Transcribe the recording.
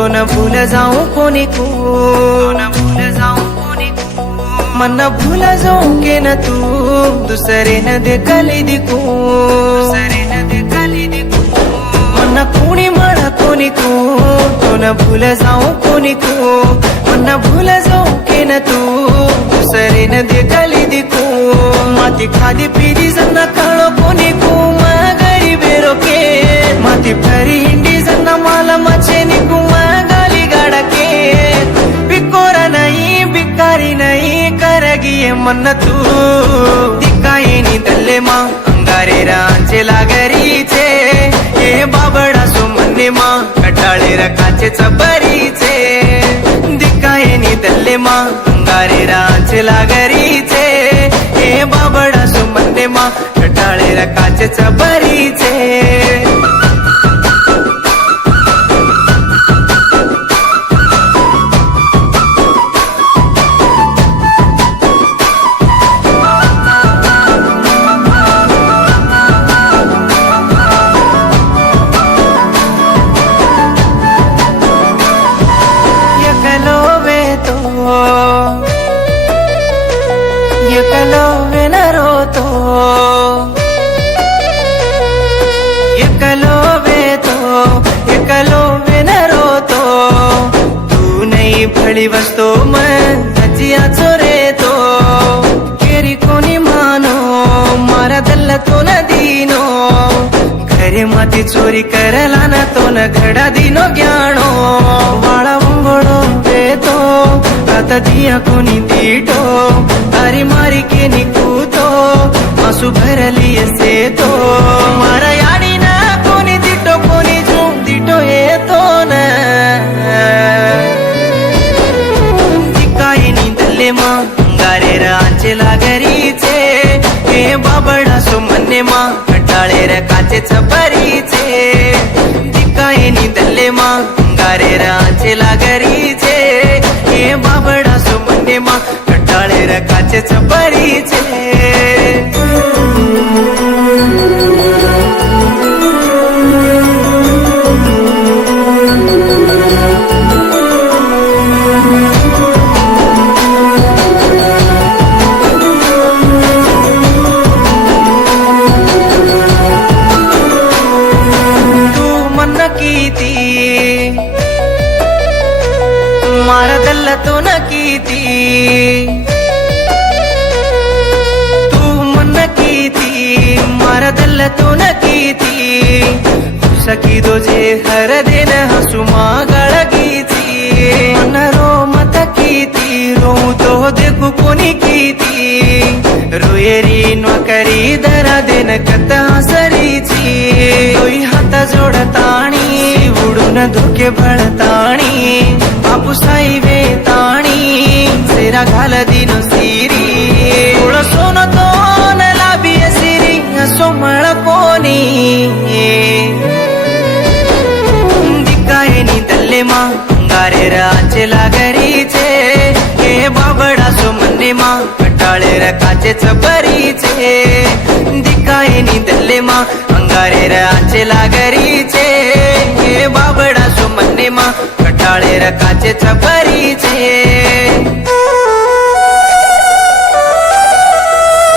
तो न भूल जाऊं कोणी को, न भूल जाऊं कोणी को, मन भूल जाऊं के न तू दुसरे न दे कली दिकू, दुसरे न दे कली दिकू, मन कोणी म्हणा कोणी को, तो न भूल जाऊं कोणी को, मन भूल जाऊं के न तू दुसरे न दे कली दिकू, माती खादी पीदी जन्ना काळो कोणी को, गरी बेरो के माती फरी हिंडी जन्ना माला मचे निकू, गाली गाड़ा के बिकोरा नहीं बिकारी नहीं करगिये मन तू, दिखाई नी दल्ले माँ अंगारे रांचे लागरीचे, ये बाबडा सुमने माँ कटाळे रकाचे चबरीचे, दिखाई नी दल्ले माँ अंगारे रांचे लागरीचे, ये बाबडा सुमने माँ कटाळे रकाचे चबरीचे. एकलो वे न रोतो, एकलो वे न रोतो, तू नहीं भली वस्तो मन अजिया चोरे तो, केरी कोणी मानो मारा दल्ला तो न दीनो, घरे माती चोरी करला न तो न घडा दिनो ज्ञानो, वाळा वंगोळो वेतो आता दिया कोणी दीटो, तारी मारी के निकूतो आंसू भरली असे तो, मारा याडी ना कोणी दिटो कोणी झूम दिटो येतो न, दिकाई नी दल्ले माँ अंगारे रांचे लागरीचे, हे बाबडा सुमने माँ कटाळे रकाचे चबरीचे, दिकाई नी दल्ले माँ अंगारे रांचे लागरीचे, हे बाबडा सुमने माँ कटाळे रकाचे चबरीचे. मारदल्ला तो न कीती, तू मन कीती मारदल्ला तो न कीती, सकी दोजे हर दिन हसुमा गळगीची, मन रो मत कीती रो तो देखू कोणी कीती, रोयेरी नोकरी दरा देन कत हसरीची, दोई हात जोडताणी उडून धोके भळताणी, बापूसाई वेताणी सेरा घाल दिनो सिरी, तुळ सोन तो न लाभी सिरी असो मळ कोणी, दिकाई नी दल्ले माँ अंगारे रांचे लागरीचे, हे बाबडा सुमने माँ कटाळे रकाचे चबरीचे, दिकाई नी दल्ले माँ अंगारे रांचे लागरीचे, हे बाबडा सुमने माँ कटाळे रकाचे चबरीचे.